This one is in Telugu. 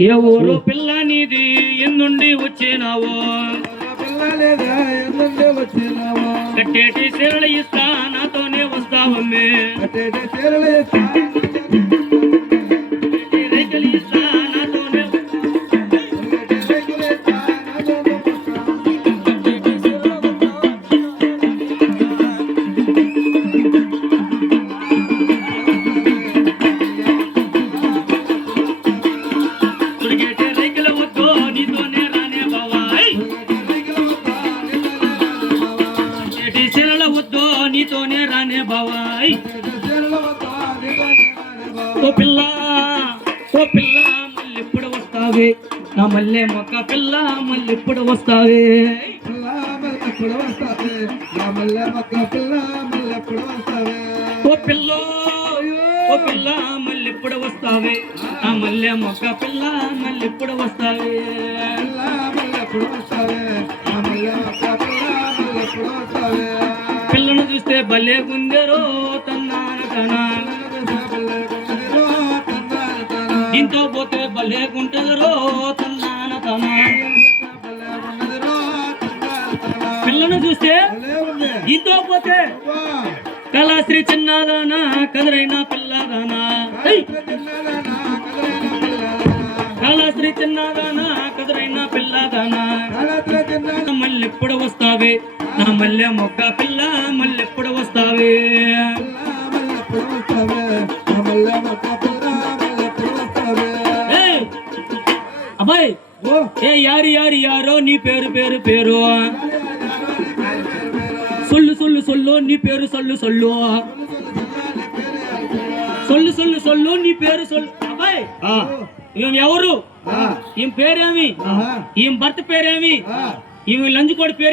ఏ ఊరు పిల్ల నీది ఎన్నుండి వచ్చినావో కట్టేటి చీరలు ఇస్తా నాతోనే వస్తావమ్మే రేఖలు ఇస్తా నాతోనే నీతోనే రానే బావాయ్ ఓ పిల్ల మళ్ళీ ఎప్పుడు వస్తావే నా మల్లె మొక్క పిల్ల మళ్ళీ ఎప్పుడు వస్తావే ఓ పిల్ల మళ్ళీ ఎప్పుడు వస్తావే నా మల్లె మొక్క పిల్ల మళ్ళీ ఎప్పుడు వస్తావే పిల్లను చూస్తే భలే గుందెరో తన్నాన దీంతో పోతే భలే గుంటదరో తన్నాన పిల్లను చూస్తే దీంతో పోతే కళాశ్రీ చిన్నదానా కదరైన పిల్లదానా కళాశ్రీ చిన్నదానా కదరైన పిల్లదానా మళ్ళీ ఎప్పుడు వస్తావే నా మల్లె మొక్క పిల్ల మళ్ళీ ఎప్పుడు వస్తావే అబ్బాయి ఏ యారు నీ పేరు సొల్లు నీ పేరు సొల్లు నీ పేరు సొల్లు అబ్బాయి ఈమె ఎవరు ఈమె పేరేమి ఈమె భర్త పేరేమి ఈమె లంచుకోడి పేరు